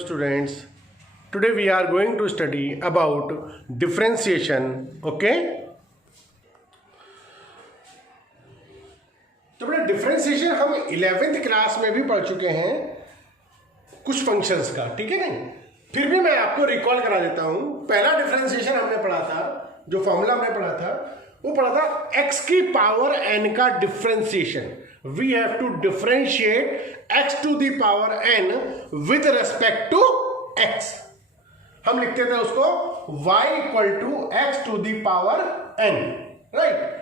students, today we are going to study about differentiation. Okay, तो बेटा differentiation हम 11th class में भी पढ़ चुके हैं कुछ फंक्शंस का, ठीक है नहीं? फिर भी मैं आपको रिकॉल करा देता हूं। पहला डिफरेंशिएशन हमने पढ़ा था, जो फॉर्मूला हमने पढ़ा था वो पढ़ा था x की पावर n का differentiation. We have to differentiate x to the power n with respect to x। हम लिखते थे उसको y equal to x to the power n, right?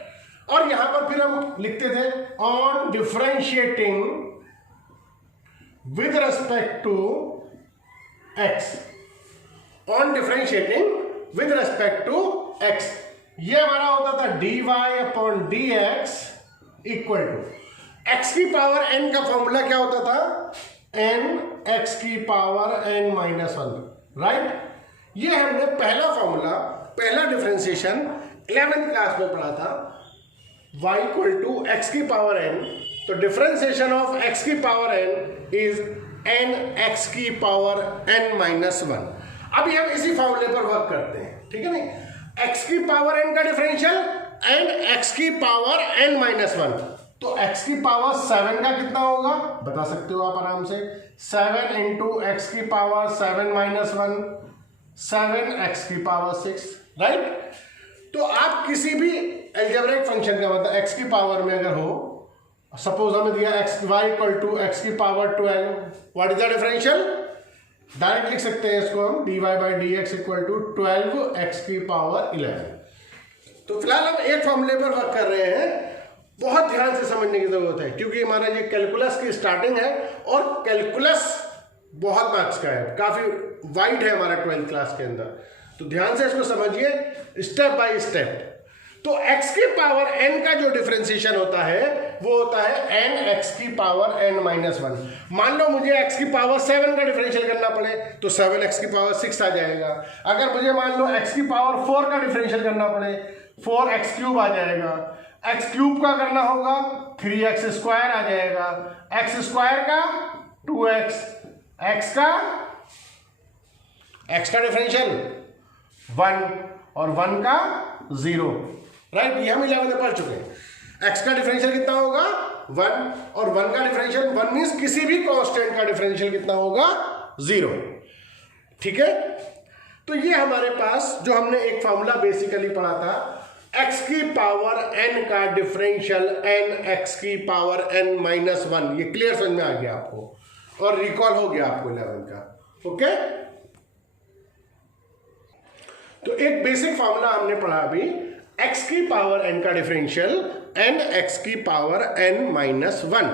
और यहां पर फिर हम लिखते थे on differentiating with respect to x, on differentiating with respect to x। ये हमारा होता था dy upon dx equal to x की पावर n का फॉर्मूला क्या होता था? n x की पावर n माइनस 1, राइट? ये हमने पहला फॉर्मूला, पहला डिफरेंशिएशन 11th क्लास में पढ़ा था, y इक्वल टू x की पावर n। तो डिफरेंशिएशन ऑफ x की power n is n x की पावर n माइनस 1। अभी हम इसी फॉर्मूले पर वर्क करते हैं, ठीक है नहीं? x की पावर n का डिफरेंशियल n x की पावर n माइनस 1। तो x की पावर 7 का कितना होगा बता सकते हो आप आराम से? 7 इंटू एक्स की पावर 7 माइनस 1, 7x की पावर 6, राइट? तो आप किसी भी अलजेब्रिक फंक्शन का मतलब x की पावर में अगर हो, सपोज हमें दिया y इक्वल टू एक्स की power 12, what is the differential? Direct लिख सकते हैं इसको हम dy by D x equal to 12x की पावर 11। तो फिलहाल हम एक फॉर्मूले पर वर्क कर रहे हैं, बहुत ध्यान से समझने की जरूरत है क्योंकि हमारा ये कैलकुलस की स्टार्टिंग है और कैलकुलस बहुत मार्क्स का है, काफी वाइड है हमारा 12th क्लास के अंदर। तो ध्यान से इसको समझिए स्टेप बाय स्टेप। तो x की पावर n का जो डिफरेंशिएशन होता है वो होता है n x की पावर n माइनस 1। मान लो मुझे x की पावर 7 का डिफरेंशियल करना पड़े तो 7x की पावर 6 आ जाएगा। अगर मुझे मान लो x की पावर 4 का डिफरेंशियल करना पड़े 4x क्यूब आ जाएगा। x क्यूब का करना होगा 3x स्क्वायर आ जाएगा। x स्क्वायर का 2x, x का डिफरेंशियल 1 और 1 का 0, राइट? ये हम 11 में पढ़ चुके हैं। x का डिफरेंशियल कितना होगा 1 और 1 का डिफरेंशियल 1 मींस किसी भी कांस्टेंट का डिफरेंशियल कितना होगा 0, ठीक है? तो ये हमारे पास जो हमने एक फॉर्मूला बेसिकली पढ़ा था, x की पावर n का डिफरेंशियल n x की पावर n माइनस 1। ये क्लियर समझ में आ गया आपको और रिकॉल हो गया आपको 11 का, ओके? तो एक बेसिक फॉर्मूला हमने पढ़ा अभी, x की पावर n का डिफरेंशियल n x की पावर n माइनस 1।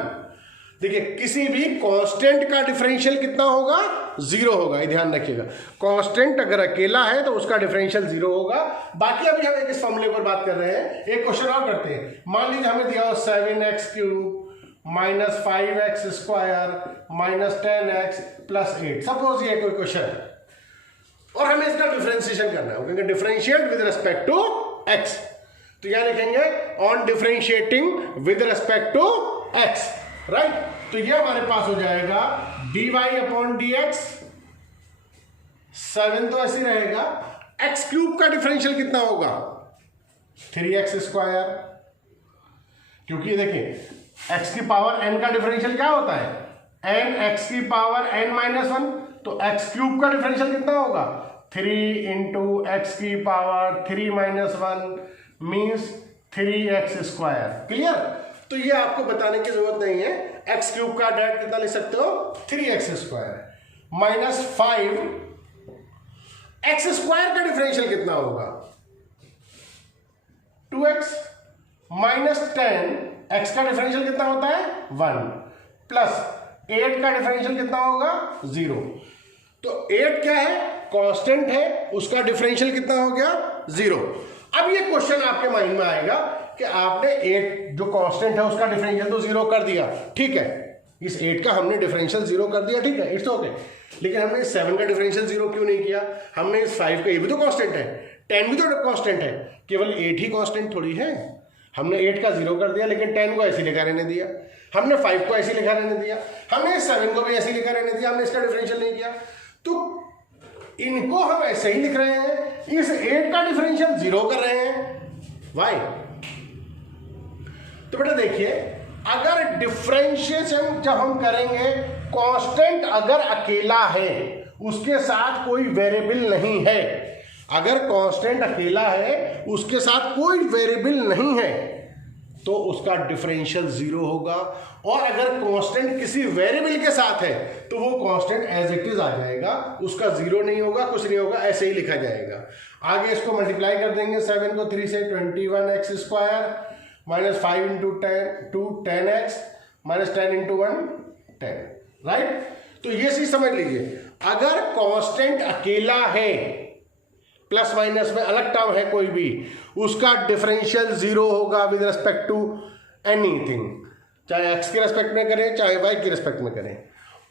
देखिए किसी भी कांस्टेंट का डिफरेंशियल कितना होगा 0 होगा, ये ध्यान रखिएगा। कांस्टेंट अगर अकेला है तो उसका डिफरेंशियल 0 होगा। बाकी अभी हम इस फॉर्मूले पर बात कर रहे हैं। एक क्वेश्चन और करते हैं। मान लीजिए हमें दिया हो 7x cube minus 5x square minus 10x plus 8, suppose ये कोई क्वेश्चन है और हमें इसका डिफरेंशिएशन करना है। कहेंगे differentiate with respect to x, तो यहां लिखेंगे on differentiating with respect to x, right? तो ये हमारे पास हो जाएगा dy अपॉन dx, 7 तो ऐसे रहेगा। x क्यूब का डिफरेंशियल कितना होगा 3x स्क्वायर, क्योंकि देखिए x की पावर n का डिफरेंशियल क्या होता है n x की पावर n माइनस 1। तो x क्यूब का डिफरेंशियल कितना होगा 3 इंटू एक्स की power 3 minus 1 means 3x square. Clear? तो ये आपको बताने की जरूरत नहीं है। x क्यूब का डायरेक्ट कितना लिख सकते हो 3x square minus 5। x square का डिफरेंशियल कितना होगा 2x माइनस 10। x का डिफरेंशियल कितना होता है 1 प्लस 8 का डिफरेंशियल कितना होगा 0। तो 8 क्या है कांस्टेंट है, उसका डिफरेंशियल कितना हो गया 0। अब ये क्वेश्चन आपके माइंड में आएगा कि आपने 8 जो कांस्टेंट है उसका डिफरेंशियल तो 0 कर दिया, ठीक है? इस 8 का हमने डिफरेंशियल 0 कर दिया, ठीक है, इट्स ओके। लेकिन हमने इस 7 का डिफरेंशियल 0 क्यों नहीं किया? हमने इस 5 का, ये भी तो कांस्टेंट है, 10 भी तो कांस्टेंट है, केवल 8 ही कांस्टेंट थोड़ी है। हमने 8 का 0 कर दिया लेकिन 10 को ऐसे लिखा रहने दिया, हमने 5 को ऐसे लिखा रहने दिया, हमने 7 को भी ऐसे लिखा रहने दिया, हमने इसका डिफरेंशियल नहीं किया। तो इनको हम ऐसे ही लिख रहे हैं, इस 8 का डिफरेंशियल 0 कर रहे हैं। वाई? तो बेटा देखिए, अगर डिफरेंशिएशन जब हम करेंगे, कांस्टेंट अगर अकेला है, उसके साथ कोई वेरिएबल नहीं है, अगर कांस्टेंट अकेला है उसके साथ कोई वेरिएबल नहीं है, तो उसका डिफरेंशियल 0 होगा। और अगर कांस्टेंट किसी वेरिएबल के साथ है तो वो कांस्टेंट एज इट इज आ जाएगा, उसका 0 नहीं होगा, कुछ नहीं होगा, ऐसे ही लिखा जाएगा। आगे इसको मल्टीप्लाई कर देंगे, 7 को 3 से 21x square minus 5 into 10x minus 10 into 1 10, right. तो ये चीज समझ लीजिए, अगर कांस्टेंट अकेला है, प्लस माइनस में अलग टर्म है कोई भी, उसका डिफरेंशियल 0 होगा विद रिस्पेक्ट टू एनीथिंग, चाहे x के रेस्पेक्ट में करें चाहे y के रेस्पेक्ट में करें।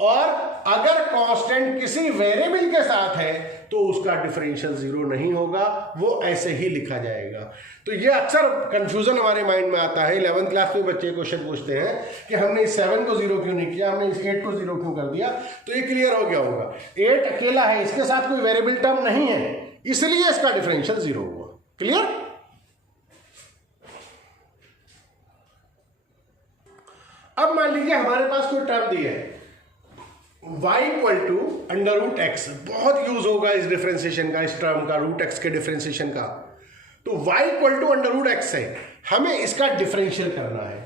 और अगर कांस्टेंट किसी वेरिएबल के साथ है तो उसका डिफरेंशियल 0 नहीं होगा, वो ऐसे ही लिखा जाएगा। तो ये अक्सर कंफ्यूजन हमारे माइंड में आता है। 11th क्लास में बच्चे क्वेश्चन पूछते हैं कि हमने इस 7 को 0 क्यों नहीं किया, हमने इस 8 को 0 क्यों कर दिया। तो ये क्लियर हो गया होगा, 8 अकेला है, इसके साथ कोई वेरिएबल टर्म नहीं है, इसलिए इसका डिफरेंशियल 0 हुआ। क्लियर? अब मान लीजिए हमारे पास कोई टर्म दी है y equal to under root x, बहुत यूज होगा इस डिफरेंशिएशन का, इस टर्म का, रूट एक्स के डिफरेंशिएशन का। तो y equal to under root x है, हमें इसका डिफरेंशियल करना है।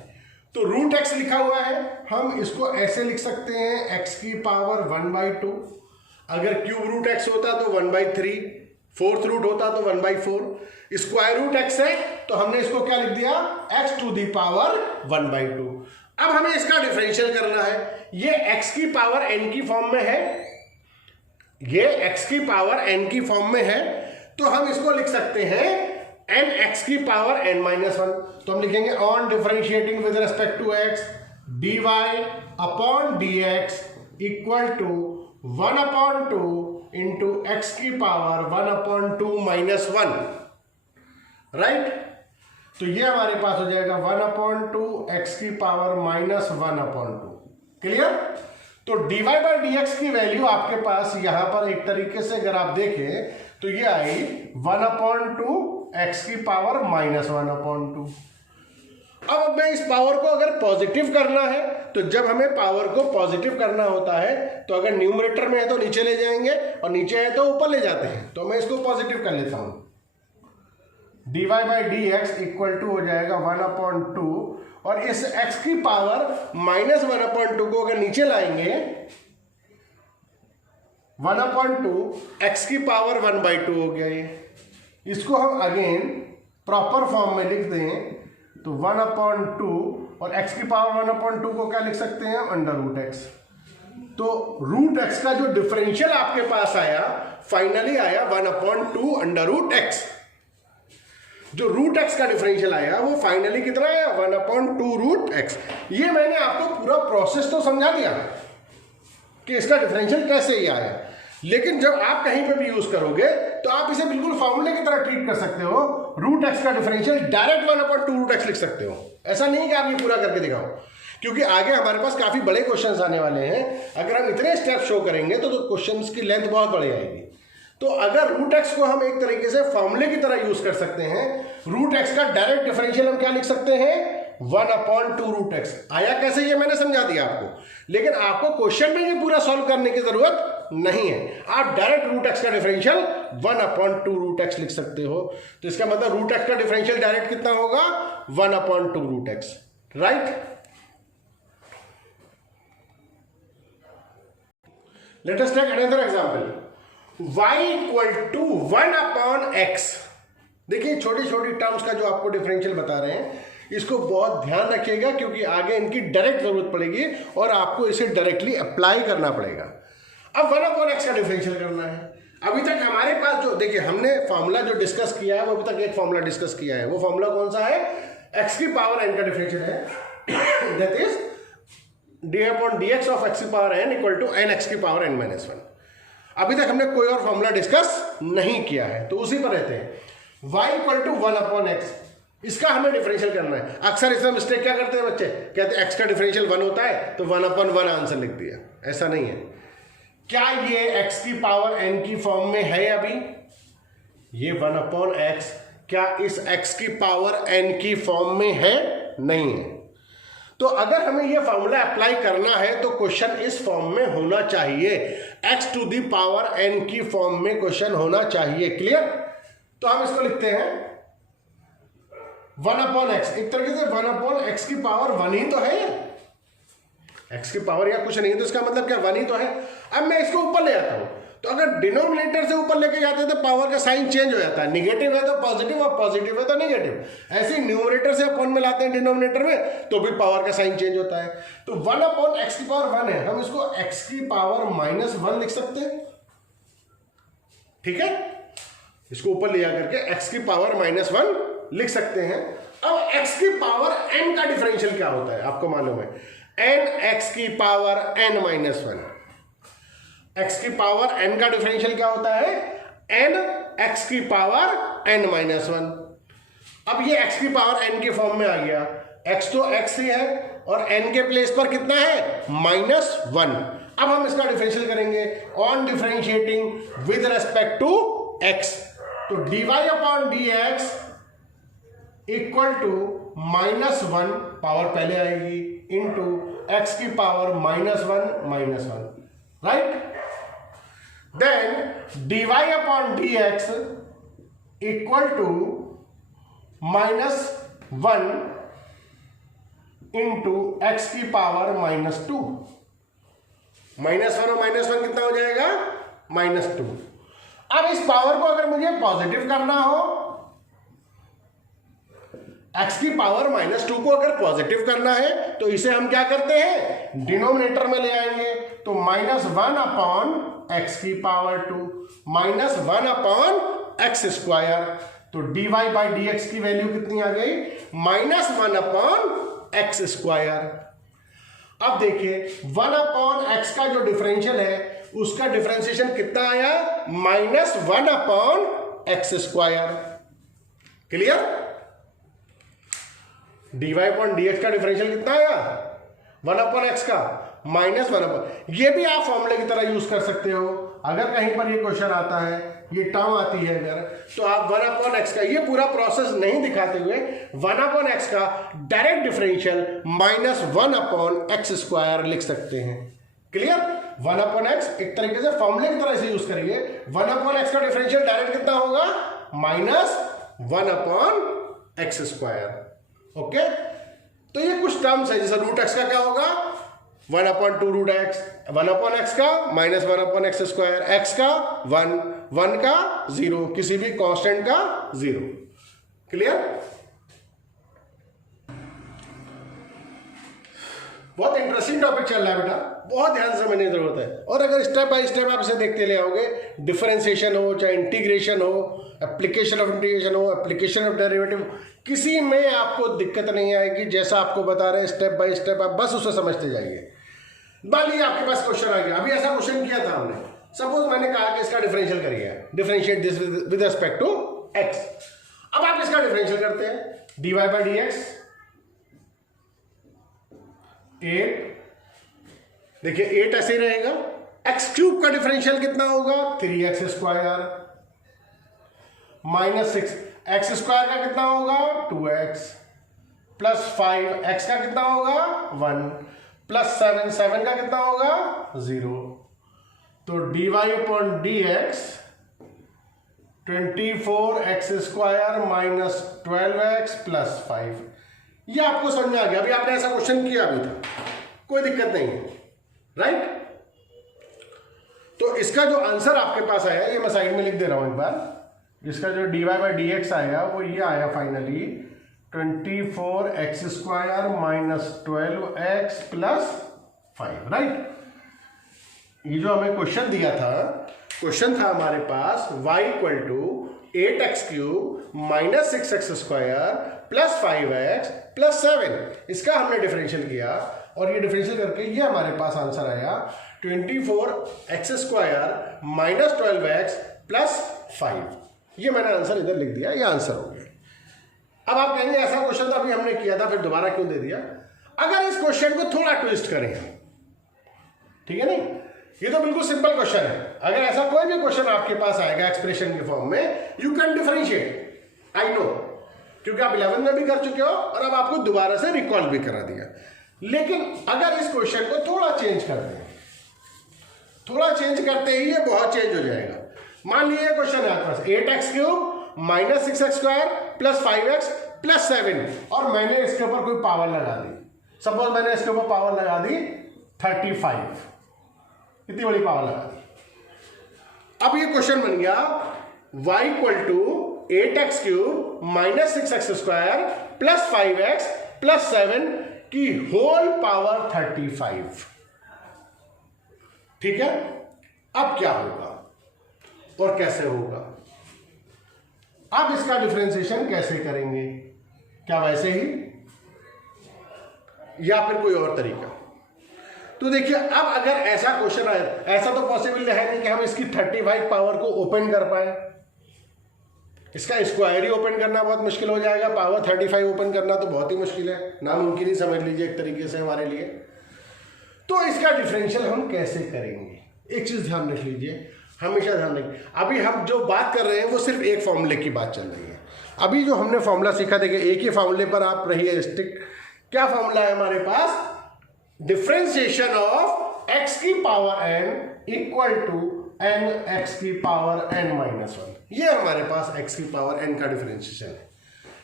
तो रूट एक्स लिखा हुआ है, हम इसको ऐसे लिख सकते हैं x की पावर 1/2, अगर क्यूब रूट एक्स होता तो 1/3, फोर्थ रूट होता तो 1/4, स्क्वायर रूट एक्स है तो हमने इसको क्या लिख दिया, x टू दी पावर 1/2। अब हमें इसका डिफरेंशियल करना है। ये x की पावर n की फॉर्म में है, ये x की पावर n की फॉर्म में है, तो हम इसको लिख सकते हैं nx की पावर n-1। तो हम लिखेंगे on differentiating with respect to x dy upon dx equal to 1/2 into x की पावर 1/2 माइनस 1, राइट। तो ये हमारे पास हो जाएगा 1/2 x की पावर माइनस 1/2। क्लियर? तो dy बाई dx की वैल्यू आपके पास यहां पर एक तरीके से अगर आप देखें तो ये आई 1/2 x की पावर माइनस 1/2। अब हमें इस पावर को अगर पॉजिटिव करना है, तो जब हमें पावर को पॉजिटिव करना होता है तो अगर न्यूमरेटर में है तो नीचे ले जाएंगे और नीचे है तो ऊपर ले जाते हैं। तो मैं इसको पॉजिटिव कर लेता हूं, dy by dx equal to हो जाएगा 1/2, और इस x की पावर माइनस 1/2 को अगर नीचे लाएंगे 1/2 x की पावर 1/2 हो गया। ये इसको हम अगेन प्रॉपर फॉर्म में लिख दें तो 1/2 और x की पावर 1/2 को क्या लिख सकते हैं, अंडर रूट एक्स। तो रूट एक्स का जो डिफरेंशियल आपके पास आया, फाइनली आया 1/2 अंडर रूट एक्स। जो रूट एक्स का डिफरेंशियल आया वो फाइनली कितना आया, 1/2 रूट एक्स। ये मैंने आपको पूरा प्रोसेस तो समझा दिया कि इसका डिफरेंशियल कैसे ही आया, लेकिन जब आप कहीं पे भी यूज करोगे तो आप इसे बिल्कुल फॉर्मूले की तरह ट्रीट कर सकते हो। रूट एक्स का डिफरेंशियल डायरेक्ट 1/2 रूट एक्स लिख सकते हो। ऐसा नहीं कि आप ये पूरा करके दिखाओ, क्योंकि आगे हमारे पास काफी बड़े क्वेश्चंस आने वाले हैं। अगर हम इतने स्टेप शो करेंगे तो क्वेश्चंस की लेंथ बहुत बड़ी आएगी। तो अगर रूट एक्स को हम एक तरीके से फॉर्मूले की तरह यूज कर सकते हैं, रूट एक्स का डायरेक्ट डिफरेंशियल हम क्या लिख सकते हैं, 1/2 रूट एक्स। आया कैसे ये मैंने समझा दिया आपको, लेकिन आपको क्वेश्चन में ये पूरा सॉल्व करने की जरूरत नहीं है। आप डायरेक्ट रूट एक्स का डिफरेंशियल 1/2 रूट एक्स लिख सकते हो। तो इसका मतलब रूट एक्स का डिफरेंशियल डायरेक्ट कितना होगा, 1/2 root x, right. Let us take another example, y equal to 1/x। देखिए छोटी छोटी टर्म्स का जो आपको डिफरेंशियल बता रहे हैं, इसको बहुत ध्यान रखिएगा, क्योंकि आगे इनकी डायरेक्ट जरूरत पड़ेगी और आपको इसे डायरेक्टली अप्लाई करना पड़ेगा। अब 1/x का डिफरेंशियल करना है। अभी तक हमारे पास जो देखिए हमने फॉर्मूला जो डिस्कस किया है, वो अभी तक एक फॉर्मूला डिस्कस किया है। वो फॉर्मूला कौन सा है, x की पावर n का डिफरेंशियल है, that is dy/dx of x की power n equal to nx की पावर n-1। अभी तक हमने कोई और फॉर्मूला डिस्कस नहीं किया है, तो उसी पर रहते हैं। y इक्वल टू 1/x, इसका हमें डिफरेंशियल करना है। अक्सर इसमें मिस्टेक क्या करते हैं बच्चे, कहते हैं x का डिफरेंशियल 1 होता है तो 1/1 आंसर लिख दिया। ऐसा नहीं है, क्या ये x की पावर n की फॉर्म में है अभी? ये 1/x क्या इस x की पावर n की फॉर्म में है? नहीं है। तो अगर हमें ये फॉर्मूला अप्लाई करना है तो क्वेश्चन इस फॉर्म में होना चाहिए, x to the power n की फॉर्म में क्वेश्चन होना चाहिए। क्लियर? तो हम इसको लिखते हैं 1/x, एक तरीके से 1/x की पावर 1 ही तो है, x की पावर या कुछ नहीं है तो इसका मतलब क्या 1 ही तो है। अब मैं इसको ऊपर ले आता हूं, तो अगर डिनोमिनेटर से ऊपर लेके जाते हैं तो पावर का साइन चेंज हो जाता है, निगेटिव है तो पॉजिटिव और पॉजिटिव है तो नेगेटिव। ऐसे ही न्यूमरेटर से अपन में लाते हैं डिनोमिनेटर में तो भी पावर का साइन चेंज होता है। तो 1/x की पावर 1 है, हम इसको x की पावर -1 लिख सकते हैं। ठीक है, इसको ऊपर ले जाकर के x की पावर -1 लिख सकते हैं। अब x की पावर n का डिफरेंशियल क्या होता है आपको मालूम है, n x की पावर n-1। x की पावर n का डिफरेंशियल क्या होता है, n x की पावर n-1। अब ये x की पावर n के फॉर्म में आ गया, x तो x ही है और n के प्लेस पर कितना है -1। अब हम इसका डिफरेंशियल करेंगे on differentiating with respect to x, तो dy/dx इक्वल टू -1 पावर पहले आएगी इंटू x की power -1, right. Then dy/dx equal to -1 into x की पावर -2। -1 और -1 कितना हो जाएगा -2। अब इस पावर को अगर मुझे पॉजिटिव करना हो, x की पावर -2 को अगर पॉजिटिव करना है तो इसे हम क्या करते हैं, डिनोमिनेटर में ले आएंगे, तो -1/x की पावर 2 -1/x²। तो dy/dx की वैल्यू कितनी आ गई -1/x²। अब देखिए 1/x का जो डिफरेंशियल है उसका डिफरेंशिएशन कितना आया -1/x²। क्लियर? dy/dx का डिफरेंशियल कितना आया 1/x का -1/। ये भी आप फॉर्मूले की तरह यूज कर सकते हो। अगर कहीं पर ये क्वेश्चन आता है, ये टर्म आती है अगर, तो आप 1/x का ये पूरा प्रोसेस नहीं दिखाते हुए 1/x का डायरेक्ट डिफरेंशियल -1/x² लिख सकते हैं। क्लियर? 1/x एक तरीके से फॉर्मूले की तरह से यूज करिए। 1/x का डिफरेंशियल डायरेक्ट कितना होगा -1/x²। ओके, तो ये कुछ टर्म्स है, जैसे √x का क्या होगा 1/2√x, 1/x का -1/x², x का 1 का 0, किसी भी कांस्टेंट का 0। क्लियर? बहुत इंटरेस्टिंग टॉपिक चल रहा है बेटा, बहुत ध्यान से समझने की जरूरत है। और अगर स्टेप बाय स्टेप आप इसे देखते ले आओगे, डिफरेंशिएशन हो चाहे इंटीग्रेशन हो, एप्लीकेशन ऑफ इंटीग्रेशन हो, एप्लीकेशन ऑफ डेरिवेटिव, किसी में आपको दिक्कत नहीं आएगी। जैसा आपको बता रहे हैं स्टेप बाय स्टेप आप बस उसे समझते जाइए। मान लीजिए आपके पास क्वेश्चन आ गया, अभी ऐसा क्वेश्चन किया था हमने, सपोज मैंने कहा कि इसका डिफरेंशियल करिए, differentiate this with respect to x। अब आप इसका डिफरेंशियल करते हैं dy/dx 8, देखिए 8 ऐसे ही रहेगा। x³ का डिफरेंशियल कितना होगा 3x² -6, x² का कितना होगा 2x प्लस 5, x का कितना होगा 1 प्लस 7 का कितना होगा 0। तो dy/dx 24x² -12x प्लस 5। ये आपको समझ में आ गया। अभी आपने ऐसा क्वेश्चन किया अभी था, कोई दिक्कत नहीं है, राइट। तो इसका जो आंसर आपके पास आया, ये मैं साइड में लिख दे रहा हूं एक बार। इसका जो dy/dx आया वो ये आया finally 24x² -12x plus 5, right. ये जो हमें क्वेश्चन दिया था, क्वेश्चन था हमारे पास y = 8x³ -6x² plus 5x plus 7। इसका हमने डिफरेंशियल किया और ये डिफरेंशियल करके ये हमारे पास आंसर आया 24x² -12x प्लस 5। ये मैंने आंसर इधर लिख दिया, ये आंसर हो गया। अब आप कहेंगे ऐसा क्वेश्चन तो अभी हमने किया था, फिर दोबारा क्यों दे दिया। अगर इस क्वेश्चन को थोड़ा ट्विस्ट करें, ठीक है नहीं, ये तो बिल्कुल सिंपल क्वेश्चन है। अगर ऐसा कोई भी क्वेश्चन आपके पास आएगा एक्सप्रेशन के फॉर्म में, you can differentiate, I know, क्योंकि आप 11 में भी कर चुके हो और अब आपको दोबारा से रिकॉल भी करा दिया। लेकिन अगर इस क्वेश्चन को थोड़ा चेंज कर दें, थोड़ा चेंज करते ही ये बहुत चेंज हो जाएगा। मान लीजिए क्वेश्चन है आपके पास 8x³ minus 6x² plus 5x plus 7 और मैंने इसके ऊपर कोई पावर लगा दी। सपोज मैंने इसके ऊपर पावर लगा दी 35, इतनी बड़ी पावर लगा दी। अब ये क्वेश्चन बन गया y equal to 8x³ minus 6x² plus 5x plus 7 की होल पावर 35। ठीक है, अब क्या होगा और कैसे होगा? अब इसका डिफरेंशिएशन कैसे करेंगे? क्या वैसे ही या फिर कोई और तरीका? तो देखिए, अब अगर ऐसा क्वेश्चन आए, ऐसा तो पॉसिबल है नहीं कि हम इसकी 35 पावर को ओपन कर पाए। इसका स्क्वायर ही ओपन करना बहुत मुश्किल हो जाएगा, पावर 35 ओपन करना तो बहुत ही मुश्किल है, नामुमकिन ही समझ लीजिए एक तरीके से हमारे लिए। तो इसका डिफरेंशियल हम कैसे करेंगे? एक चीज ध्यान रख लीजिए, हमेशा ध्यान रखिए। अभी हम जो बात कर रहे हैं वो सिर्फ एक फॉर्मूले की बात चल रही है। अभी जो हमने फॉर्मूला सीखा, देखिए एक ही फॉर्मूले पर आप रहिए स्टिक। क्या फॉर्मूला है हमारे पास? डिफरेंशिएशन ऑफ x की power n equal to n x की पावर n माइनस 1। ये हमारे पास x की पावर n का डिफरेंशिएशन है,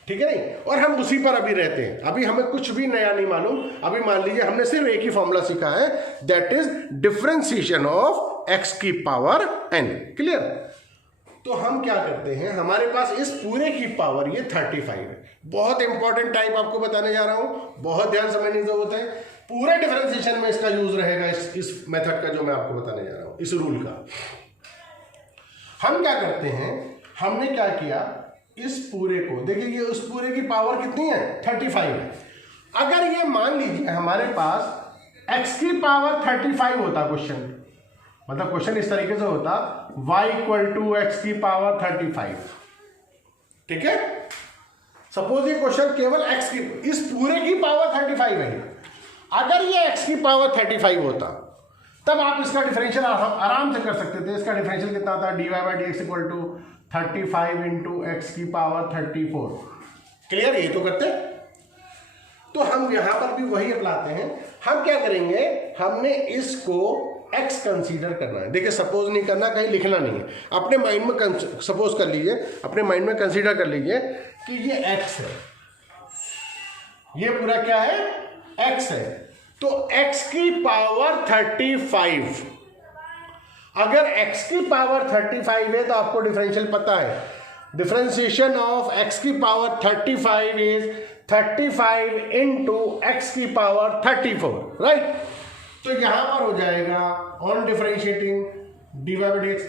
ठीक है नहीं? और हम उसी पर अभी रहते हैं, अभी हमें कुछ भी नया नहीं मालूम। अभी मान लीजिए हमने सिर्फ एक ही फॉर्मूला सीखा है, that is differentiation of x की पावर n। क्लियर? तो हम क्या करते हैं, हमारे पास इस पूरे की पावर ये 35 है। बहुत इंपॉर्टेंट टाइप आपको बताने जा रहा हूं, बहुत ध्यान समझने की जरूरत है। पूरे डिफरेंशिएशन में इसका यूज रहेगा, इस मेथड का जो मैं आपको बताने जा रहा हूं, इस रूल का। हम क्या करते हैं, हमने क्या किया, इस पूरे को देखिए, ये उस पूरे की पावर कितनी है? 35 है। अगर ये मान लीजिए हमारे पास x की पावर 35 होता क्वेश्चन, मतलब क्वेश्चन इस तरीके से होता y इक्वल टू एक्स की पावर 35, ठीक है? सपोज ये क्वेश्चन केवल x की, इस पूरे की पावर 35 है। अगर ये x की पावर 35 होता तब आप इसका डिफरेंशियल आराम से कर सकते थे। इसका डिफरेंशियल कितना था? dy/dx equal to 35 into x की पावर 34। क्लियर? ये तो करते। तो हम यहां पर भी वही अपनाते हैं। हम क्या करेंगे, हमने इसको x कंसीडर करना है। देखिए, सपोज नहीं करना, कहीं लिखना नहीं है, अपने माइंड में सपोज कर लीजिए, अपने माइंड में कंसीडर कर लीजिए कि ये x है, ये पूरा क्या है? x है। तो x की पावर 35, अगर x की पावर 35 है तो आपको डिफरेंशियल पता है, डिफरेंशिएशन ऑफ x की पावर 35 इज 35 इंटू एक्स की पावर 34, राइट? तो यहां पर हो जाएगा on differentiating dy/dx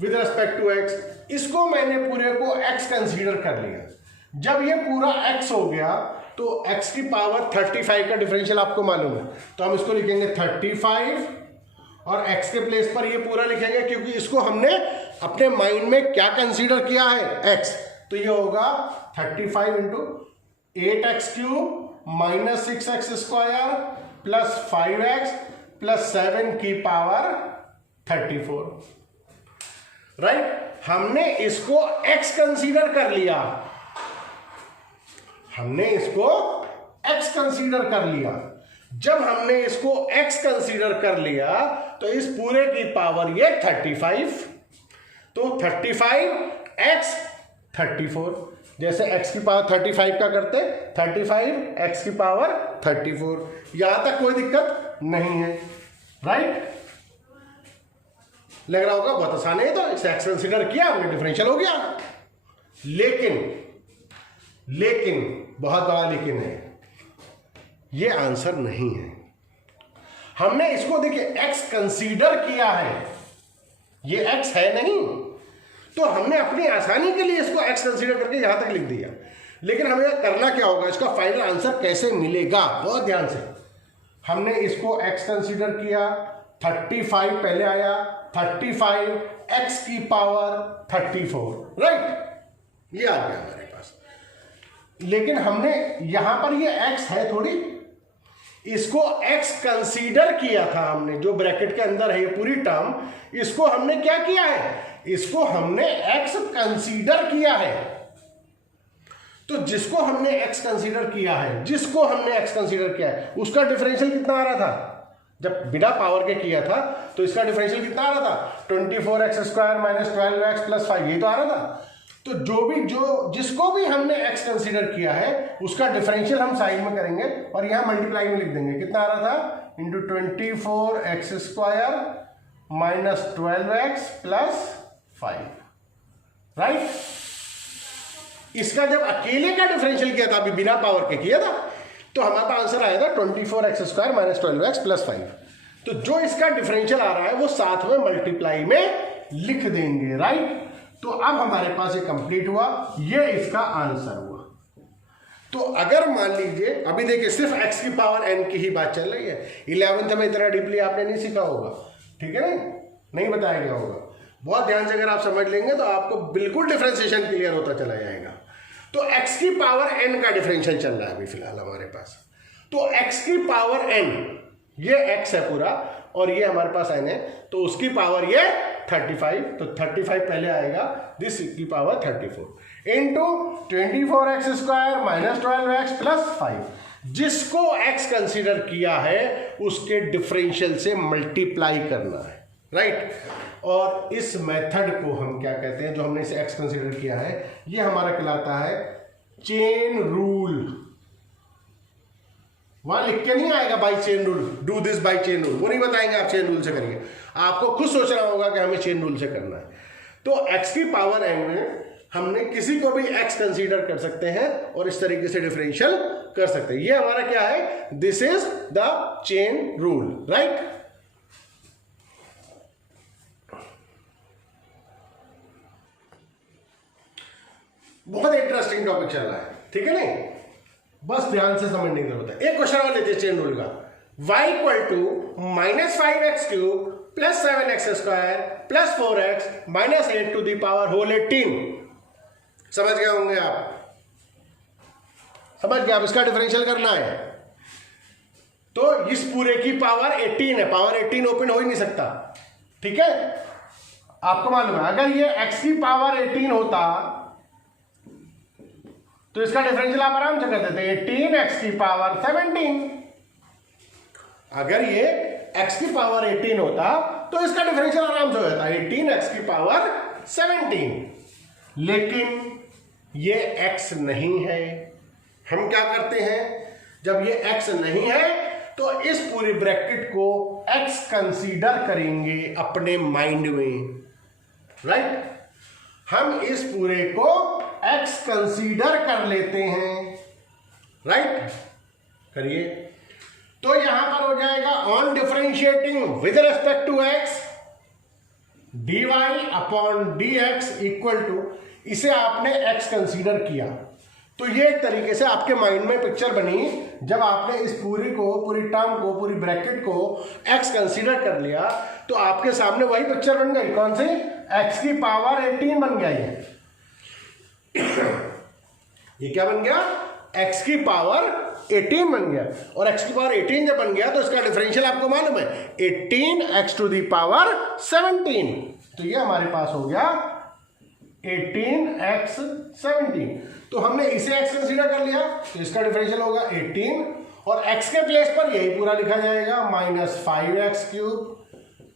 with respect to x। इसको मैंने पूरे को x कंसीडर कर लिया। जब ये पूरा x हो गया तो x की पावर 35 का डिफरेंशियल आपको मालूम है, तो हम इसको लिखेंगे 35 और x के प्लेस पर ये पूरा लिखेंगे, क्योंकि इसको हमने अपने माइंड में क्या कंसीडर किया है? x। तो ये होगा 35 into 8x³ minus 6x² plus 5x plus 7 की पावर 34, राइट? हमने इसको x कंसीडर कर लिया, हमने इसको x कंसीडर कर लिया। जब हमने इसको x कंसीडर कर लिया तो इस पूरे की पावर ये 35, तो 35x 34, जैसे x की पावर 35 का करते 35 x की पावर 34। यहां तक कोई दिक्कत नहीं है, राइट? लग रहा होगा बहुत आसान है, तो इसे x कंसीडर किया हमने, डिफरेंशियल हो गया। लेकिन बहुत बड़ा लेकिन है, ये आंसर नहीं है। हमने इसको देखिए x कंसीडर किया है, ये x है नहीं, तो हमने अपनी आसानी के लिए इसको x कंसीडर करके यहां तक लिख दिया। लेकिन हमें करना क्या होगा, इसका फाइनल आंसर कैसे मिलेगा? बहुत ध्यान से। हमने इसको x कंसीडर किया, 35 पहले आया, 35 x की पावर 34, राइट? ये आ गया हमारे पास। लेकिन हमने यहां पर ये x है थोड़ी, इसको x कंसीडर किया था हमने, जो ब्रैकेट के अंदर है ये पूरी टर्म, इसको हमने क्या किया है, इसको हमने x कंसीडर किया है। तो जिसको हमने x कंसीडर किया है, उसका डिफरेंशियल कितना आ रहा था, जब बिना पावर के किया था तो इसका डिफरेंशियल कितना आ रहा था, 24x² माइनस 12x प्लस 5, ये तो आ रहा था। तो जिसको भी हमने x कंसीडर किया है उसका डिफरेंशियल हम साइड में करेंगे और यहां मल्टीप्लाई में लिख देंगे, कितना आ रहा था, into 24x² minus 12x plus 5, right. इसका जब अकेले का डिफरेंशियल किया था, अभी बिना पावर के किया था, तो हमारा आंसर आया था 24x² माइनस 12x प्लस 5। तो जो इसका डिफरेंशियल आ रहा है वो साथ में मल्टीप्लाई में लिख देंगे, राइट। तो अब हमारे पास ये कंप्लीट हुआ, ये इसका आंसर हुआ। तो अगर मान लीजिए, अभी देखिए सिर्फ x की पावर n की ही बात चल रही है, 11th में इतना डीपली आपने नहीं सीखा होगा, ठीक है, नहीं बताया गया होगा। बहुत ध्यान से अगर आप समझ लेंगे तो आपको बिल्कुल डिफरेंशिएशन क्लियर होता चला जाएगा। तो x की पावर n का डिफरेंशियल चल रहा है अभी फिलहाल हमारे पास। तो x की पावर n, ये x है पूरा और ये हमारे पास n है, तो उसकी पावर ये 35, तो 35 पहले आएगा, दिस की power 34 into 24x² minus 12x plus 5। जिसको x कंसीडर किया है उसके डिफरेंशियल से मल्टीप्लाई करना है, राइट। और इस मेथड को हम क्या कहते हैं, जो हमने इसे x कंसीडर किया है, ये हमारा कहलाता है चेन रूल। वहां लिख के नहीं आएगा by chain rule, do this by chain rule, वो नहीं बताएंगे आप चेन रूल से करिए, आपको खुद सोचना होगा कि हमें चेन रूल से करना है। तो x की पावर n में हमने किसी को भी x कंसीडर कर सकते हैं और इस तरीके से डिफरेंशियल कर सकते हैं। ये हमारा क्या है, this is the chain rule, right. बहुत इंटरेस्टिंग टॉपिक चल रहा है, ठीक है, नहीं, बस ध्यान से समझने की जरूरत है। एक क्वेश्चन और लेते हैं चेन रूल का, y equal to minus 5x³ plus 7x² plus 4x minus 8 to the power whole 18। समझ गए होंगे आप, समझ गए आप, इसका डिफरेंशियल करना है। तो इस पूरे की पावर 18 है, पावर 18 ओपन हो ही नहीं सकता, ठीक है, आपको मालूम है। अगर ये x की पावर 18 होता तो इसका डिफरेंशियल आप आराम से कर देते, 18x की पावर 17। अगर ये x की पावर 18 होता तो इसका डिफरेंशियल आराम से हो जाता, 18x की पावर 17। लेकिन ये x नहीं है। हम क्या करते हैं, जब ये x नहीं है तो इस पूरी ब्रैकेट को x कंसीडर करेंगे अपने माइंड में, राइट। हम इस पूरे को x कंसीडर कर लेते हैं, राइट, करिए। तो यहां पर हो जाएगा on differentiating with respect to x dy upon dx equal to, इसे आपने x कंसीडर किया तो ये एक तरीके से आपके माइंड में पिक्चर बनी। जब आपने इस पूरी टर्म को, पूरी ब्रैकेट को x कंसीडर कर लिया तो आपके सामने वही पिक्चर बन गई, कौन सी, x की पावर 18 बन गया। ये क्या बन गया, x की पावर 18 बन गया। और x की पावर 18 जब बन गया तो इसका डिफरेंशियल आपको मालूम है, 18x टू दी पावर 17। तो ये हमारे पास हो गया 18x 17। तो हमने इसे x कंसीडर कर लिया तो इसका डिफरेंशियल होगा 18, और x के प्लेस पर यही पूरा लिखा जाएगा, minus 5x³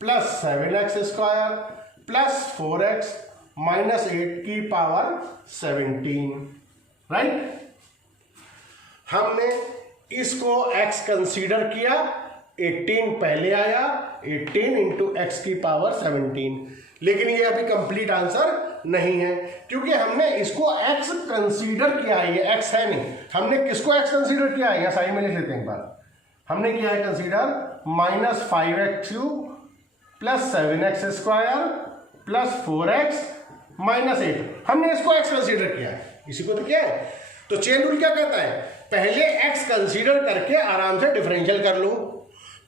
plus 7x² plus 4x minus 8 की पावर 17, राइट। हमने इसको x कंसीडर किया, 18 पहले आया, 18 इंटू एक्स की पावर 17। लेकिन ये अभी कंप्लीट आंसर नहीं है क्योंकि हमने इसको x कंसीडर किया है, ये x है नहीं। हमने किसको x कंसीडर किया है, या साइड में लिख लेते हैं एक बार। हमने किया है consider minus 5x³ plus 7x² plus 4x minus 8। हमने इसको x कंसीडर किया है, इसी को तो किया है। तो चेन रूल क्या कहता है, पहले x कंसीडर करके आराम से डिफरेंशियल कर लो,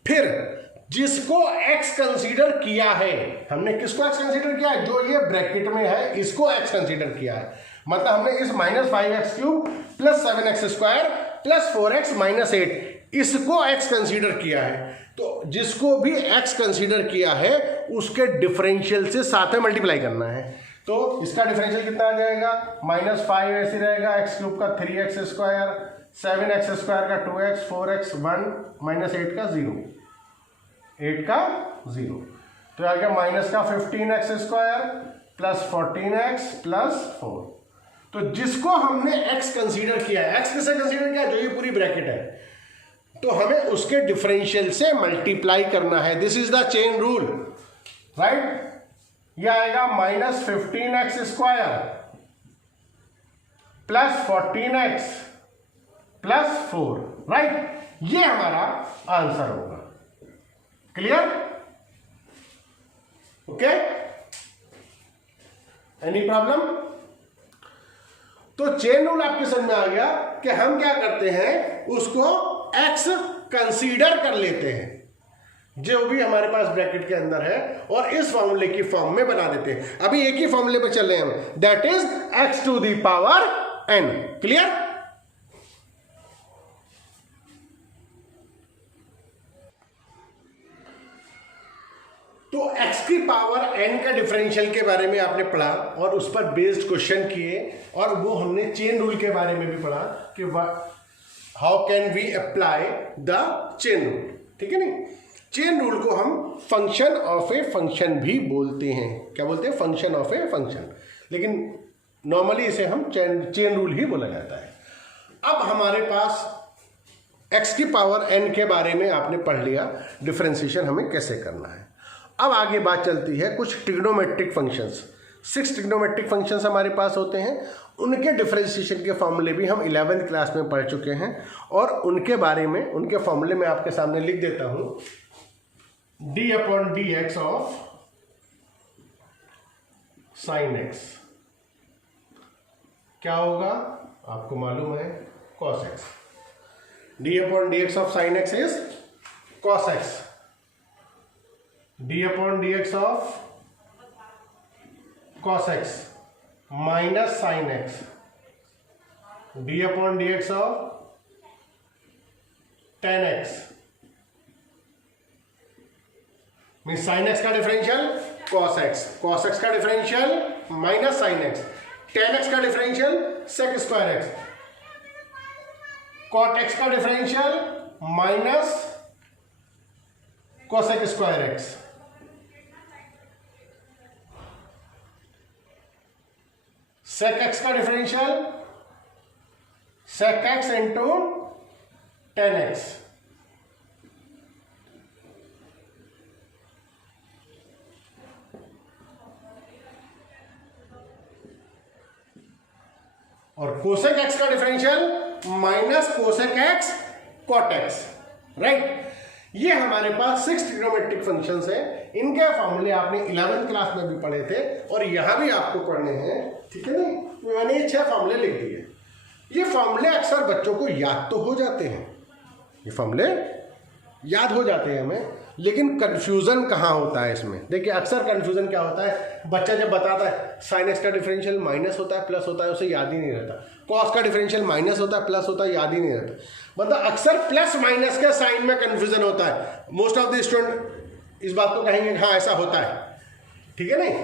फिर जिसको x कंसीडर किया है, हमने किसको x कंसीडर किया है, जो ये ब्रैकेट में है इसको x कंसीडर किया है। मतलब हमने इस minus 5x³ plus 7x² plus 4x minus 8 इसको x कंसीडर किया है, तो जिसको भी x कंसीडर किया है उसके डिफरेंशियल से साथ में मल्टीप्लाई करना है। तो इसका डिफरेंशियल कितना आ जाएगा, -5 ऐसे रहेगा, x क्यूब का 3x स्क्वायर, 7x स्क्वायर का 2x, 4x 1 -8 का 0, 8 का 0, तो आ गया माइनस का 15x square plus 14x plus 4। तो जिसको हमने x कंसीडर किया है, x किसे कंसीडर किया, जो ये पूरी ब्रैकेट है, तो हमें उसके डिफरेंशियल से मल्टीप्लाई करना है। This is the chain rule, right. ये आएगा -15x square plus 14x plus 4, right. ये हमारा आंसर होगा। क्लियर? Okay, any problem? तो चेन रूल आपके समझ में आ गया कि हम क्या करते हैं, उसको x कंसीडर कर लेते हैं जो भी हमारे पास ब्रैकेट के अंदर है और इस फॉर्मूले की फॉर्म में बना देते हैं। अभी एक ही फॉर्मूले पे चल रहे हैं हम, that is x to the power n। Clear? तो x की पावर n का डिफरेंशियल के बारे में आपने पढ़ा और उस पर बेस्ड क्वेश्चन किए, और वो हमने चेन रूल के बारे में भी पढ़ा कि how can we apply the chain rule. ठीक है नहीं, चेन रूल को हम फंक्शन ऑफ ए फंक्शन भी बोलते हैं। क्या बोलते हैं? फंक्शन ऑफ ए फंक्शन, लेकिन नॉर्मली इसे हम चेन रूल ही बोला जाता है। अब हमारे पास x की पावर n के बारे में आपने पढ़ लिया, डिफरेंशिएशन हमें कैसे करना है। अब आगे बात चलती है कुछ ट्रिग्नोमेट्रिक फंक्शंस। 6 ट्रिग्नोमेट्रिक फंक्शंस हमारे पास होते हैं, उनके डिफरेंशिएशन के फॉर्मूले भी हम 11th क्लास में पढ़ चुके हैं, और उनके बारे में, उनके फॉर्मूले में आपके सामने लिख देता हूं। d/dx ऑफ sin x क्या होगा आपको मालूम है, cos x। d/dx of sin x is cos x, d/dx of cos x minus sin x, d/dx of tan x mean sin x का differential cos x, cos x का differential minus sin x, tan x का differential sec square x, cot x का differential minus cosec square x, sec x का differential sec x into tan x। और cosec x का differential minus cosec x cot x, right. ये हमारे पास 6 trigonometric functions हैं। इनके फॉर्मूले आपने 11th क्लास में भी पढ़े थे और यहां भी आपको पढ़ने हैं, ठीक है नहीं। मैंने ये 6 फॉर्मूले लिख दिए। ये फॉर्मूले अक्सर बच्चों को याद तो हो जाते हैं, ये फॉर्मूले याद हो जाते हैं हमें, लेकिन कंफ्यूजन कहाँ होता है इसमें। देखिए अक्सर कंफ्यूजन क्या होता है, बच्चा जब बताता है साइन एक्स का डिफरेंशियल माइनस होता है प्लस होता है, उसे याद ही नहीं रहता। कॉस का डिफरेंशियल माइनस होता है प्लस होता है, याद ही नहीं रहता। मतलब अक्सर प्लस माइनस के साइन में कंफ्यूजन होता है। मोस्ट ऑफ द स्टूडेंट इस बात को कहेंगे हाँ ऐसा होता है, ठीक है नहीं।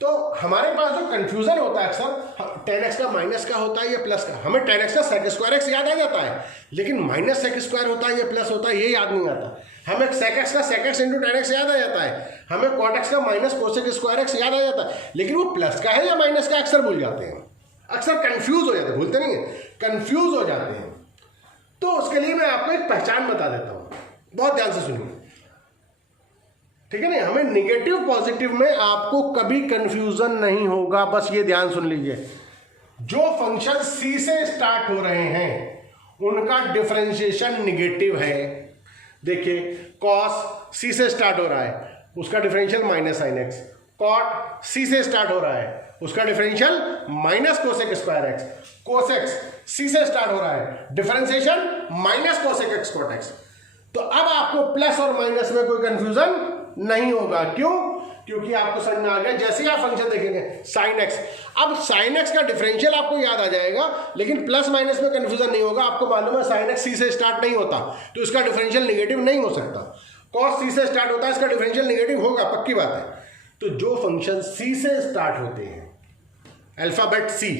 तो हमारे पास जो कंफ्यूजन होता है अक्सर tan x का माइनस का होता है या प्लस का। हमें tan x का sec स्क्वायर x याद आ जाता है, लेकिन माइनस sec स्क्वायर होता है या प्लस होता है ये याद नहीं आता। हमें sec x का sec x into tan x याद आ जाता है, हमें cot x का माइनस कोसेक स्क्वायर x याद आ जाता है, लेकिन वो प्लस का है या माइनस का अक्सर भूल जाते हैं, अक्सर कंफ्यूज हो जाते हैं, भूलते नहीं है, कंफ्यूज हो जाते हैं। तो उसके लिए मैं आपको एक पहचान बता देता हूँ, बहुत ध्यान से सुनिए, ठीक है ना। हमें निगेटिव पॉजिटिव में आपको कभी कंफ्यूजन नहीं होगा, बस ये ध्यान सुन लीजिए। जो फंक्शन सी से स्टार्ट हो रहे हैं उनका डिफरेंशिएशन निगेटिव है। देखिए कॉस सी से स्टार्ट हो रहा है, उसका differential minus sine x. Cot सी से स्टार्ट हो रहा है, उसका differential minus cosec square x. Cosec x सी से स्टार्ट हो रहा है, differentiation minus cosec x cot x. तो अब आपको प्लस और माइनस में कोई कंफ्यूजन नहीं होगा। क्यों? क्योंकि आपको समझ में आ गया जैसे ही आप फंक्शन देखेंगे साइन एक्स। अब साइन एक्स का डिफरेंशियल आपको याद आ जाएगा, लेकिन प्लस माइनस में कंफ्यूजन नहीं होगा। आपको मालूम है साइन एक्स सी से स्टार्ट नहीं होता, तो इसका डिफरेंशियल नेगेटिव नहीं हो सकता। कॉस सी से स्टार्ट होता है, इसका डिफरेंशियल नेगेटिव होगा, पक्की बात है। तो जो फंक्शन सी से स्टार्ट होते हैं, अल्फाबेट सी,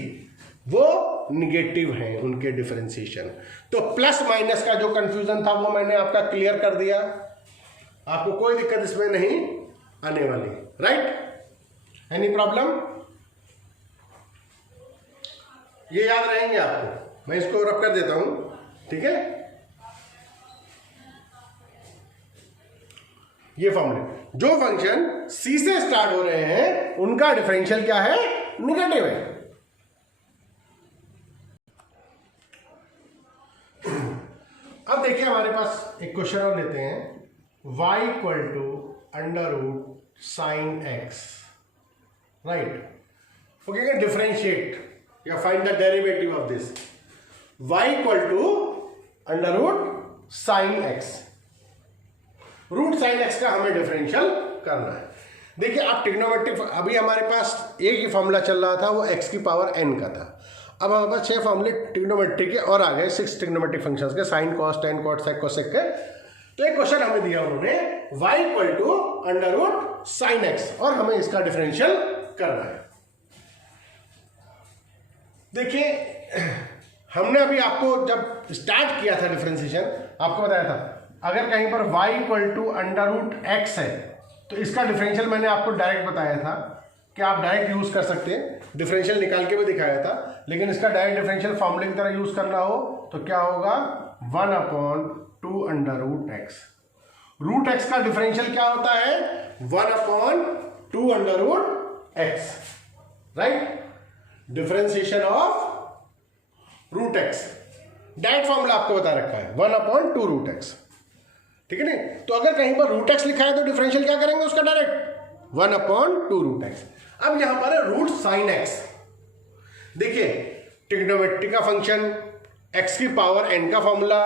वो निगेटिव हैं उनके डिफरेंशिएशन। तो प्लस माइनस का जो कंफ्यूजन था वो मैंने आपका क्लियर कर दिया, आपको कोई दिक्कत इसमें नहीं आने वाली। Right, any problem? ये याद रहेंगे आपको, मैं इसको रब कर देता हूं, ठीक है। ये फॉर्मूले, जो फंक्शन सी से स्टार्ट हो रहे हैं उनका डिफरेंशियल क्या है, निगेटिव है। अब देखिए हमारे पास एक क्वेश्चन और लेते हैं, y equal to under root sine x, right. Okay, differentiate या find the derivative of this. y equal to under root sine x, root sine x का हमें डिफरेंशियल करना है। देखिए आप ट्रिग्नोमेट्रिक, अभी हमारे पास एक ही फॉर्मूला चल रहा था, वो x की पावर n का था। अब हमारे पास 6 फॉर्मूले ट्रिग्नोमेट्री के और आ गए, 6 ट्रिग्नोमेट्रिक फंक्शंस के, sine cos tan cot sec cosec के। तो एक क्वेश्चन हमें दिया उन्होंने, y equal to under root sine x, और हमें इसका डिफरेंशियल करना है। देखिए हमने अभी आपको जब स्टार्ट किया था डिफरेंशिएशन, आपको बताया था अगर कहीं पर y equal to under root x है तो इसका डिफरेंशियल मैंने आपको डायरेक्ट बताया था कि आप डायरेक्ट यूज कर सकते हैं, डिफरेंशियल निकाल के भी दिखाया था। लेकिन इसका डायरेक्ट डिफरेंशियल फॉर्मूले की तरह यूज करना हो तो क्या होगा, 1/2 under root x. Root x का डिफरेंशियल क्या होता है, 1/2 under root x, right. Differentiation of root x, direct formula आपको बता रखा है 1/2 रूट एक्स, ठीक है नहीं। तो अगर कहीं पर रूट एक्स लिखा है तो डिफरेंशियल क्या करेंगे उसका, डायरेक्ट 1/2 रूट एक्स। अब यहां पर है रूट साइन एक्स। देखिए ट्रिग्नोमेट्री का फंक्शन, एक्स की पावर n का फॉर्मूला,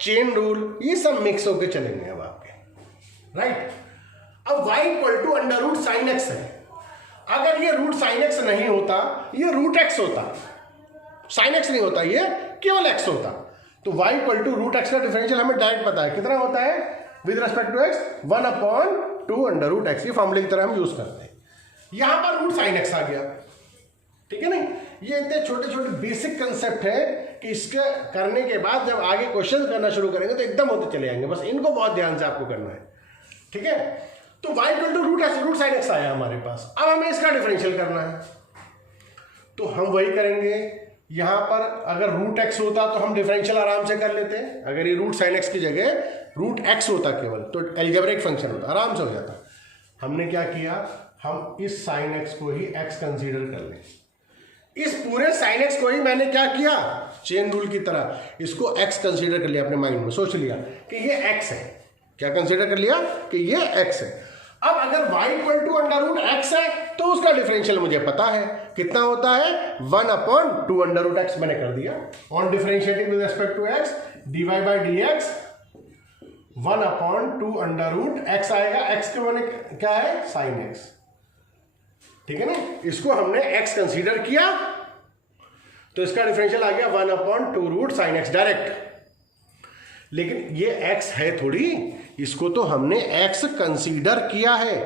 चेन रूल, ये सब मिक्स होकर चलेंगे अब आपके, राइट। अब y equal to under root sine x है। अगर ये रूट साइन एक्स नहीं होता, ये रूट एक्स होता, साइन एक्स नहीं होता, ये केवल एक्स होता। तो y equal to root x का डिफरेंशियल हमें डायरेक्ट पता है, कितना होता है with respect to x, 1/2 under root x. ये फॉर्मूले की तरह हम यूज करते हैं। यहां पर रूट साइन एक्स आ गया, ठीक है नहीं। ये इतने छोटे छोटे बेसिक कंसेप्ट है कि इसके करने के बाद जब आगे क्वेश्चन करना शुरू करेंगे तो एकदम होते चले जाएंगे, बस इनको बहुत ध्यान से आपको करना है, ठीक है। तो y equal to root sine x आया हमारे पास। अब हमें इसका डिफरेंशियल करना है, तो हम वही करेंगे। यहां पर अगर रूट एक्स होता तो हम डिफरेंशियल आराम से कर लेते हैं। अगर ये रूट साइन एक्स की जगह रूट एक्स होता केवल, तो एल्जेब्रिक फंक्शन होता, आराम से हो जाता। हमने क्या किया, हम इस साइन एक्स को ही एक्स कंसीडर कर लें। इस पूरे साइन एक्स को ही मैंने क्या किया, चेन रूल की तरह इसको एक्स कंसीडर कर लिया, अपने माइंड में सोच लिया कि ये एक्स है। क्या कंसीडर कर लिया कि ये एक्स है। अब अगर y equal to under root x है तो उसका डिफरेंशियल मुझे पता है कितना होता है, 1/2 अंडर रूट एक्स मैंने कर दिया। On differentiating with respect to x, dy by D x 1/2 under root x आएगा। एक्स के मैंने क्या है, साइन एक्स, ठीक है ना। इसको हमने x कंसीडर किया तो इसका डिफरेंशियल आ गया 1/2 रूट साइन एक्स डायरेक्ट। लेकिन ये x है थोड़ी, इसको तो हमने x कंसीडर किया है।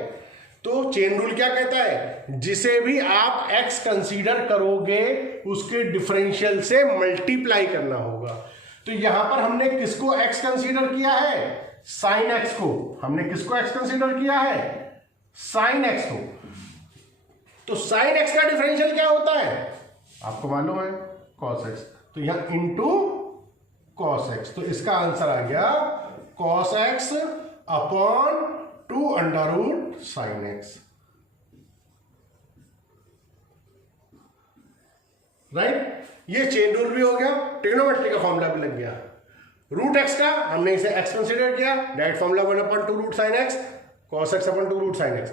तो चेन रूल क्या कहता है, जिसे भी आप x कंसीडर करोगे उसके डिफरेंशियल से मल्टीप्लाई करना होगा। तो यहां पर हमने किसको x कंसीडर किया है, साइन x को। हमने किसको x कंसीडर किया है, साइन x को। तो साइन एक्स का डिफरेंशियल क्या होता है आपको मालूम है, कॉस एक्स। तो यहां इंटू कॉस एक्स, तो इसका आंसर आ गया cos x upon 2 under root sine x, right. ये चेन रूल भी हो गया, ट्रिग्नोमेट्री का फॉर्मूला भी लग गया। रूट एक्स का हमने इसे एक्स कंसीडर किया, direct formula 1/2 root sine x, cos x upon 2 root sine x.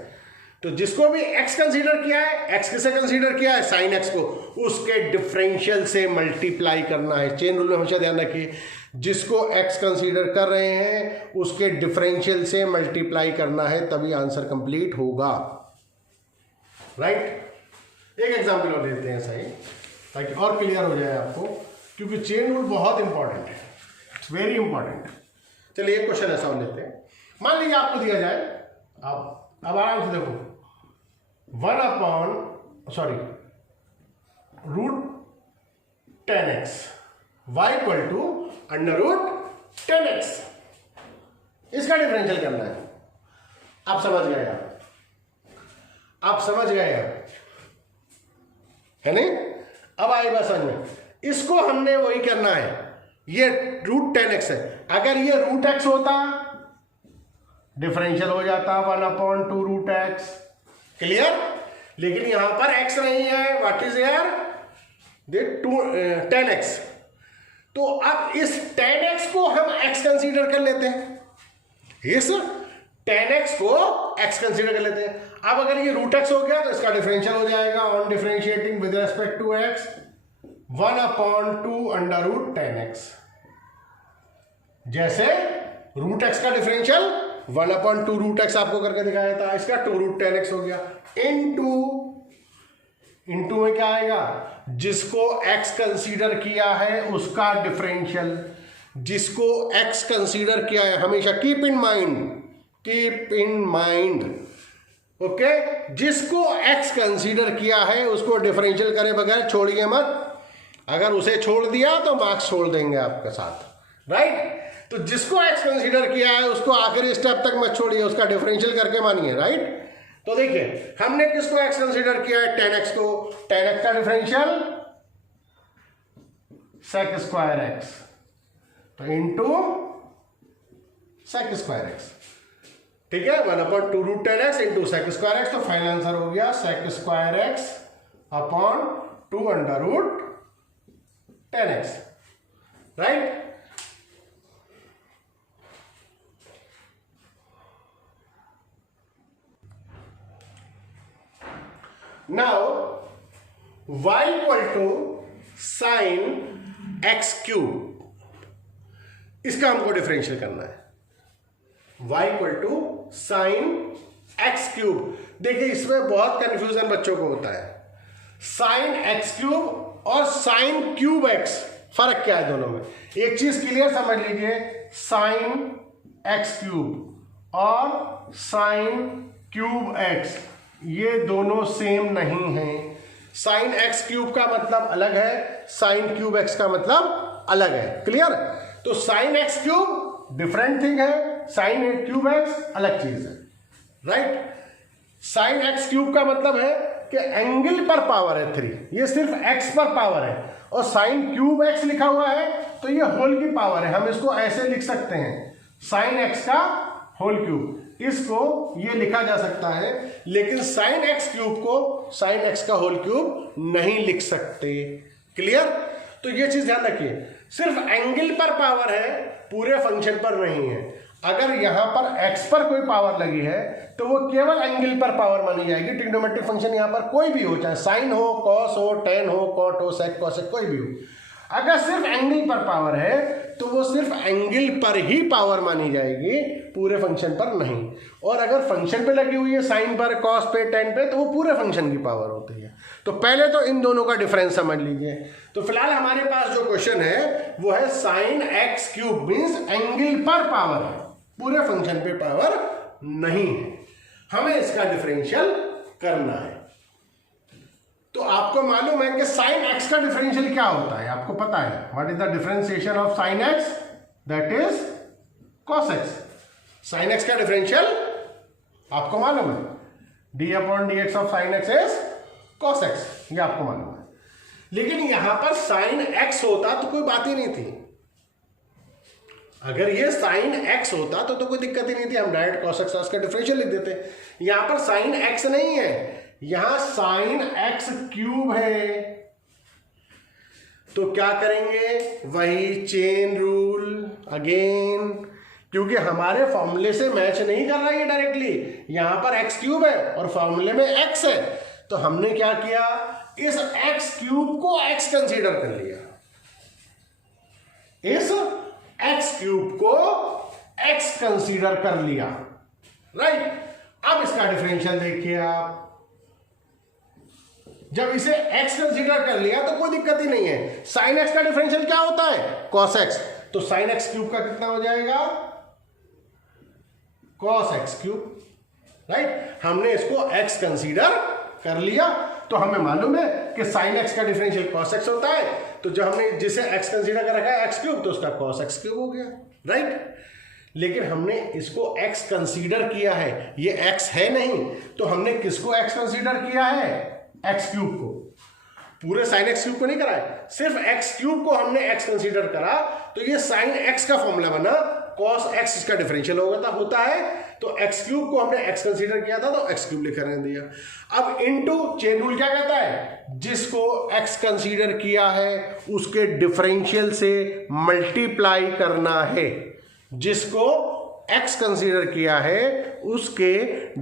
तो जिसको भी x कंसीडर किया है, x किसे कंसीडर किया है, साइन x को, उसके डिफरेंशियल से मल्टीप्लाई करना है। चेन रूल में हमेशा ध्यान रखिए, जिसको x कंसीडर कर रहे हैं उसके डिफरेंशियल से मल्टीप्लाई करना है, तभी आंसर कंप्लीट होगा। राइट? एक एग्जाम्पल और देते हैं सही, ताकि और क्लियर हो जाए आपको, क्योंकि चेन रूल बहुत इंपॉर्टेंट है, वेरी इंपॉर्टेंट। चलिए एक क्वेश्चन ऐसा और लेते हैं। मान लीजिए आपको दिया जाए, आप अब आराम से देखो, √10x y equal to √10x, इसका डिफरेंशियल करना है। आप समझ गए, आप समझ गए है नहीं? अब आई बात समझ में, इसको हमने वही करना है, ये √10x है, अगर ये √x होता डिफरेंशियल हो जाता 1/2 √x, क्लियर? लेकिन यहां पर x नहीं है, व्हाट इज हियर? 10x। तो अब इस 10x को हम x कंसीडर कर लेते हैं, इस 10x को x कंसीडर कर लेते हैं। अब अगर ये √x हो गया तो इसका डिफरेंशियल हो जाएगा on differentiating with respect to x 1/2 √10x। जैसे √x का डिफरेंशियल 1/2 √x आपको करके दिखाया था, इसका 2 √10x हो गया। इनटू में क्या आएगा? जिसको x कंसीडर किया है उसका डिफरेंशियल, जिसको x कंसीडर किया है, हमेशा कीप इन माइंड, ओके? जिसको x कंसीडर किया है उसको डिफरेंशियल करे बगैर छोड़िए मत। अगर उसे छोड़ दिया तो मार्क्स छोड़ देंगे आपके साथ, राइट? तो जिसको x कंसीडर किया है उसको आखिरी स्टेप तक मत छोड़िए, उसका डिफरेंशियल करके मानिए, राइट? तो देखिए हमने किसको x कंसीडर किया है? 10x को। 10x का डिफरेंशियल sec²x, तो इंटू sec²x, ठीक है? 1/2 √10x इंटू sec²x, तो फाइनल आंसर हो गया sec²x upon 2/√10x, right? Now y equal to sine x³, इसका हमको डिफरेंशियल करना है। y equal to sine x³। देखिए इसमें बहुत कंफ्यूजन बच्चों को होता है, साइन x³ और साइन क्यूब x, फर्क क्या है दोनों में? एक चीज क्लियर समझ लीजिए, साइन x³ और साइन क्यूब x ये दोनों सेम नहीं है। साइन x³ का मतलब अलग है, साइन क्यूब x का मतलब अलग है, क्लियर? तो साइन x³ डिफरेंट थिंग है, साइन क्यूब x अलग चीज है, राइट? साइन x³ का मतलब है कि एंगल पर पावर है 3, ये सिर्फ x पर पावर है, और साइन क्यूब x लिखा हुआ है तो ये होल की पावर है। हम इसको ऐसे लिख सकते हैं, साइन x का होल क्यूब, इसको ये लिखा जा सकता है, लेकिन साइन x³ को साइन x का होल क्यूब नहीं लिख सकते, क्लियर? तो ये चीज ध्यान रखिए, सिर्फ एंगल पर पावर है, पूरे फंक्शन पर नहीं है। अगर यहां पर x पर कोई पावर लगी है तो वो केवल एंगल पर पावर मानी जाएगी। ट्रिग्नोमेट्रिक फंक्शन यहां पर कोई भी हो, चाहे साइन हो, कॉस हो, टेन हो, कॉट हो, सेक, कॉसेक, कोई भी हो, अगर सिर्फ एंगल पर पावर है तो वो सिर्फ एंगल पर ही पावर मानी जाएगी, पूरे फंक्शन पर नहीं। और अगर फंक्शन पे लगी हुई है, साइन पर, कॉस पे, टेन पे, तो वो पूरे फंक्शन की पावर होती है। तो पहले तो इन दोनों का डिफरेंस समझ लीजिए। तो फिलहाल हमारे पास जो क्वेश्चन है वो है साइन x³ मीन्स एंगल पर पावर है, पूरे फंक्शन पे पावर नहीं है, हमें इसका डिफरेंशियल करना है। तो आपको मालूम है कि साइन x का डिफरेंशियल क्या होता है, आपको पता है, what is the differentiation of sine x? That is cos x। Sine x का डिफरेंशियल आपको मालूम है, d/dx of sine x is cos x, ये आपको मालूम है। लेकिन यहां पर साइन x होता तो कोई बात ही नहीं थी, अगर ये साइन x होता तो कोई दिक्कत ही नहीं थी, हम डायरेक्ट cos x का डिफरेंशियल लिख देते। यहां पर साइन x नहीं है, यहां साइन x³ है, तो क्या करेंगे? वही चेन रूल अगेन, क्योंकि हमारे फॉर्मूले से मैच नहीं कर रहा है डायरेक्टली, यहां पर x³ है और फॉर्मूले में x है, तो हमने क्या किया? इस x³ को x कंसीडर कर लिया, इस एक्स क्यूब को एक्स कंसीडर कर लिया, राइट। अब इसका डिफरेंशियल देखिए आप, जब इसे x कंसीडर कर लिया तो कोई दिक्कत ही नहीं है। साइन x का डिफरेंशियल क्या होता है? cos x। तो साइन x क्यूब का कितना हो जाएगा? cos x cube, right. हमने इसको x कंसीडर कर लिया तो हमें मालूम है कि साइन x का डिफरेंशियल cos x होता है, तो जब हमने जिसे x कंसीडर कर रखा है x क्यूब, तो उसका cos x क्यूब हो गया, राइट। लेकिन हमने इसको x कंसीडर किया है, ये x है नहीं, तो हमने किसको x कंसीडर किया है? एक्स क्यूब को। पूरे साइन एक्स क्यूब को नहीं कराए, सिर्फ एक्स क्यूब को हमने एक्स कंसीडर करा, तो ये साइन एक्स का फॉर्मूला बना, कॉस एक्स इसका डिफरेंशियल होता है, तो एक्स क्यूब को हमने एक्स कंसीडर किया था तो एक्स क्यूब लिख रहने दिया। अब इनटू चेन रूल क्या कहता है? जिसको एक्स कंसीडर किया है उसके डिफरेंशियल से मल्टीप्लाई करना है, जिसको x कंसीडर किया है उसके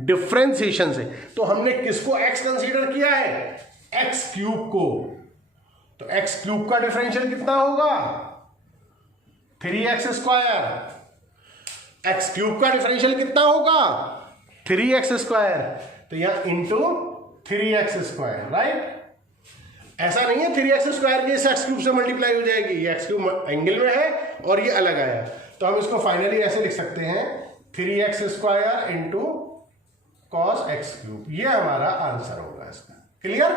डिफरेंशिएशन से। तो हमने किसको x कंसीडर किया है? x क्यूब को। तो x क्यूब का डिफरेंशियल कितना होगा? 3x square. x क्यूब का डिफरेंशियल कितना होगा? 3x square. तो यहां इंटू 3x स्क्वायर, राइट। ऐसा नहीं है 3x स्क्वायर की इस x क्यूब से मल्टीप्लाई हो जाएगी, ये x क्यूब एंगल में है और ये अलग आया, तो हम इसको फाइनली ऐसे लिख सकते हैं 3x square into cos x cube. ये हमारा आंसर होगा इसका, क्लियर।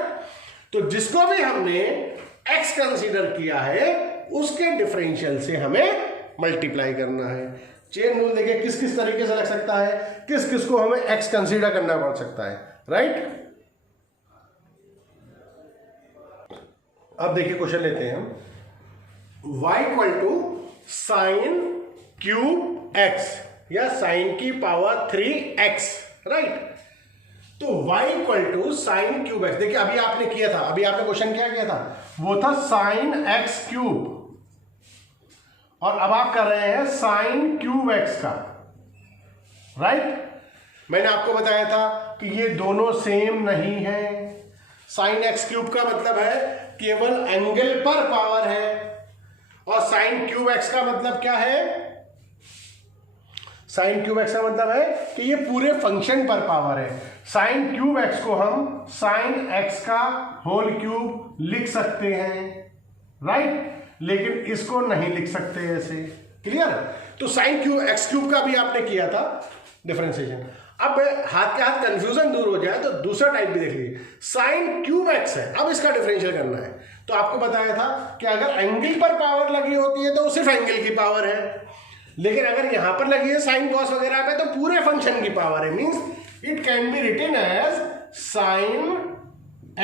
तो जिसको भी हमने x कंसीडर किया है उसके डिफरेंशियल से हमें मल्टीप्लाई करना है। चेन रूल देखिए किस किस तरीके से लग सकता है, किस किस को हमें x कंसीडर करना पड़ सकता है, राइट। अब देखिए क्वेश्चन लेते हैं हम। y equal to sine cube x या साइन की पावर 3x, राइट। तो y equal to sine cube x, देखिए अभी आपने किया था, अभी आपने क्वेश्चन क्या किया था? वो था साइन x क्यूब, और अब आप कर रहे हैं साइन क्यूब x का, राइट। मैंने आपको बताया था कि ये दोनों सेम नहीं है। साइन x क्यूब का मतलब है केवल एंगल पर पावर है, और साइन क्यूब x का मतलब क्या है? साइन क्यूब x का मतलब है कि ये पूरे फंक्शन पर पावर है। साइन क्यूब x को हम साइन x का होल क्यूब लिख सकते हैं, राइट, लेकिन इसको नहीं लिख सकते ऐसे, क्लियर। तो साइन क्यूब x क्यूब का भी आपने किया था डिफरेंशिएशन। अब हाथ के हाथ कंफ्यूजन दूर हो जाए तो दूसरा टाइप भी देख लीजिए। साइन क्यूब x है, अब इसका डिफरेंशियल करना है, तो आपको बताया था कि अगर एंगल पर पावर लगी होती है तो सिर्फ एंगल की पावर है, लेकिन अगर यहां पर लगी है साइन कॉस वगैरह पे तो पूरे फंक्शन की पावर है। Means it can be written as sine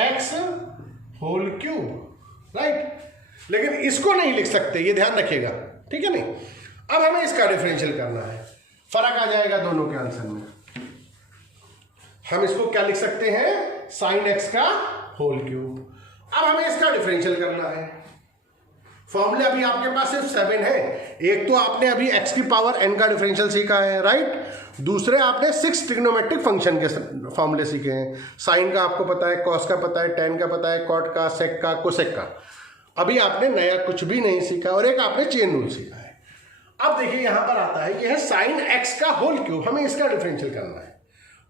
x whole cube, right. लेकिन इसको नहीं लिख सकते, ये ध्यान रखिएगा, ठीक है नहीं। अब हमें इसका डिफरेंशियल करना है, फर्क आ जाएगा दोनों के आंसर में। हम इसको क्या लिख सकते हैं? साइन एक्स का होल क्यूब। अब हमें इसका डिफरेंशियल करना है। फॉर्मूले अभी आपके पास सिर्फ 7 है। एक तो आपने अभी x की पावर n का डिफरेंशियल सीखा है, राइट। दूसरे आपने 6 ट्रिग्नोमेट्रिक फंक्शन के फॉर्मूले सीखे हैं। साइन का आपको पता है, कॉस का पता है, टेन का पता है, कॉट का, सेक का, कोसेक का। अभी आपने नया कुछ भी नहीं सीखा, और एक आपने चेन रूल सीखा है। अब देखिए यहां पर आता है, यह है साइन x का होल क्यूब, हमें इसका डिफरेंशियल करना है।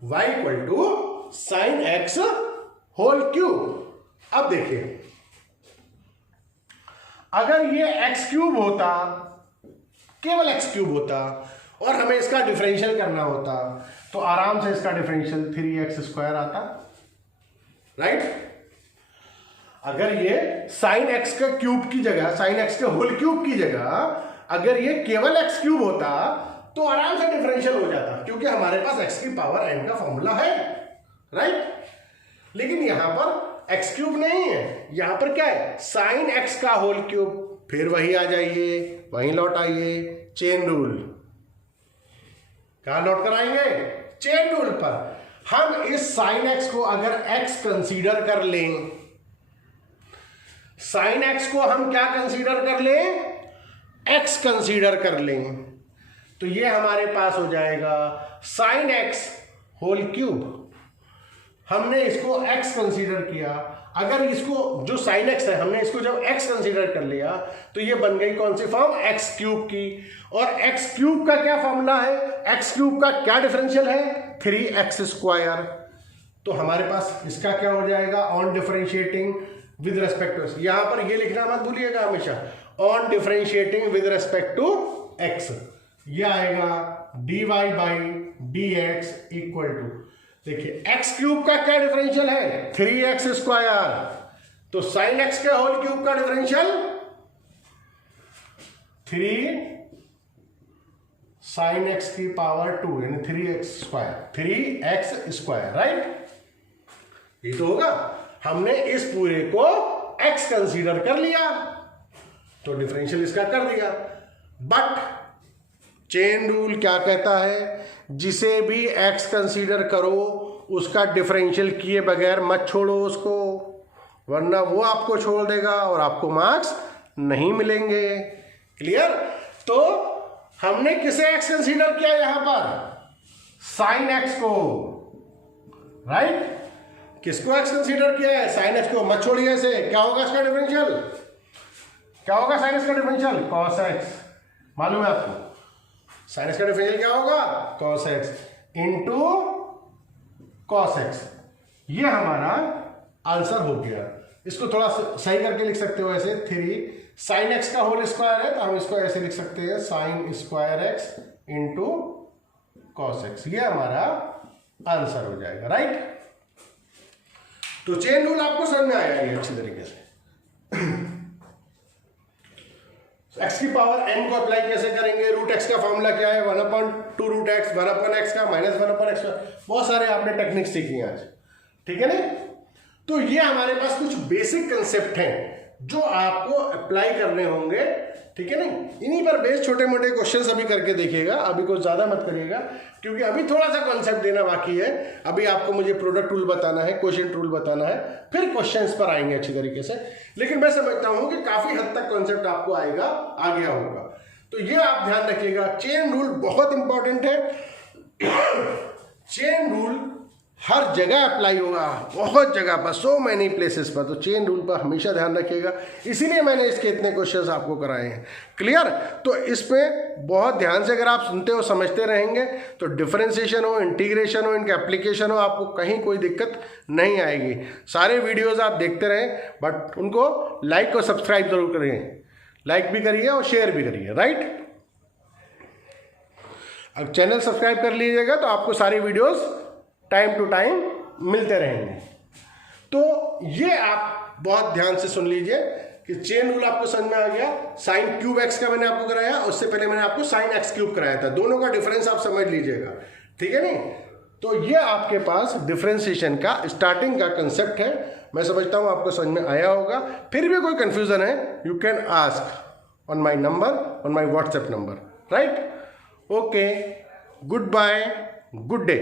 y equal to sine x whole cube. अब देखिए अगर ये x क्यूब होता, केवल x क्यूब होता, और हमें इसका डिफरेंशियल करना होता, तो आराम से इसका डिफरेंशियल 3x स्क्वायर आता, राइट। अगर ये साइन x का क्यूब की जगह, साइन x के होल क्यूब की जगह अगर ये केवल x क्यूब होता तो आराम से डिफरेंशियल हो जाता, क्योंकि हमारे पास x की पावर n का फॉर्मूला है, राइट। लेकिन यहां पर x क्यूब नहीं है, यहां पर क्या है? साइन x का होल क्यूब। फिर वही आ जाइए, वहीं लौट आइए, चेन रूल। कहां लौट कर आएंगे? चेन रूल पर। हम इस साइन x को अगर x कंसीडर कर लें, साइन x को हम क्या कंसीडर कर लें? x कंसीडर कर लें, तो ये हमारे पास हो जाएगा साइन x होल क्यूब। हमने इसको x कंसीडर किया, अगर इसको जो sin x है हमने इसको जब x कंसीडर कर लिया तो ये बन गई कौन सी फॉर्म, x क्यूब की। और x क्यूब का क्या फॉर्मूला है, x क्यूब का क्या डिफरेंशियल है, 3x स्क्वायर। तो हमारे पास इसका क्या हो जाएगा, on differentiating with respect to, यहां पर ये लिखना मत भूलिएगा हमेशा, on differentiating with respect to x, ये आएगा dy by dx equal to, देखिए x क्यूब का क्या डिफरेंशियल है, 3x स्क्वायर, तो साइन x के होल क्यूब का डिफरेंशियल 3 साइन x की पावर 2 यानी 3x square, 3x square, right. ये तो होगा, हमने इस पूरे को x कंसीडर कर लिया तो डिफरेंशियल इसका कर दिया। बट चेन रूल क्या कहता है, जिसे भी x कंसीडर करो उसका डिफरेंशियल किए बगैर मत छोड़ो उसको, वरना वो आपको छोड़ देगा और आपको मार्क्स नहीं मिलेंगे। क्लियर। तो हमने किसे x कंसीडर किया यहां पर, साइन x को, राइट। किसको x कंसीडर किया है, साइन x को, मत छोड़िए इसे। क्या होगा इसका डिफरेंशियल, क्या होगा साइन x का डिफरेंशियल, cos x, मालूम है आपको साइन x का डिफरेंशियल क्या होगा, cos x into cos x। ये हमारा आंसर हो गया। इसको थोड़ा सही करके लिख सकते हो ऐसे, 3 साइन x का होल स्क्वायर है तो हम इसको ऐसे लिख सकते हैं, sine square x into cos x, ये हमारा आंसर हो जाएगा, राइट। तो चेन रूल आपको समझ में आया ये अच्छी तरीके से। x की पावर n को अप्लाई कैसे करेंगे, रूट x का फॉर्मूला क्या है, 1/2 रूट x, 1/x का माइनस 1/x का, बहुत सारे आपने टेक्निक सीखी आज, ठीक है ना। तो ये हमारे पास कुछ बेसिक कंसेप्ट हैं जो आपको अप्लाई करने होंगे, ठीक है ना। इन्हीं पर बेस छोटे मोटे क्वेश्चंस अभी करके देखिएगा, अभी कुछ ज़्यादा मत करिएगा क्योंकि अभी थोड़ा सा कॉन्सेप्ट देना बाकी है। अभी आपको मुझे प्रोडक्ट रूल बताना है, क्वेश्चन रूल बताना है, फिर क्वेश्चंस पर आएंगे अच्छी तरीके से। लेकिन मैं समझता हूँ कि काफ़ी हद तक कॉन्सेप्ट आपको आ गया होगा। तो ये आप ध्यान रखिएगा, चेन रूल बहुत इंपॉर्टेंट है। चेन रूल हर जगह अप्लाई होगा, बहुत जगह पर, सो मैनी प्लेसेस पर। तो चेन रूल पर हमेशा ध्यान रखिएगा, इसीलिए मैंने इसके इतने क्वेश्चंस आपको कराए हैं। क्लियर। तो इस पे बहुत ध्यान से अगर आप सुनते हो, समझते रहेंगे तो डिफरेंशिएशन हो, इंटीग्रेशन हो, इनके एप्लीकेशन हो, आपको कहीं कोई दिक्कत नहीं आएगी। सारे वीडियोज़ आप देखते रहें, बट उनको लाइक और सब्सक्राइब जरूर करें, लाइक भी करिए और शेयर भी करिए, राइट। अब चैनल सब्सक्राइब कर लीजिएगा तो आपको सारी वीडियोस टाइम टू टाइम मिलते रहेंगे। तो ये आप बहुत ध्यान से सुन लीजिए कि चेन रूल आपको समझ में आ गया। साइन क्यूब एक्स का मैंने आपको कराया, उससे पहले मैंने आपको साइन एक्स क्यूब कराया था, दोनों का डिफरेंस आप समझ लीजिएगा, ठीक है नहीं। तो ये आपके पास डिफरेंशिएशन का स्टार्टिंग का कंसेप्ट है। मैं समझता हूँ आपको समझ में आया होगा। फिर भी कोई कंफ्यूजन है, you can ask on my number, on my WhatsApp number, right. Okay, good bye, good day.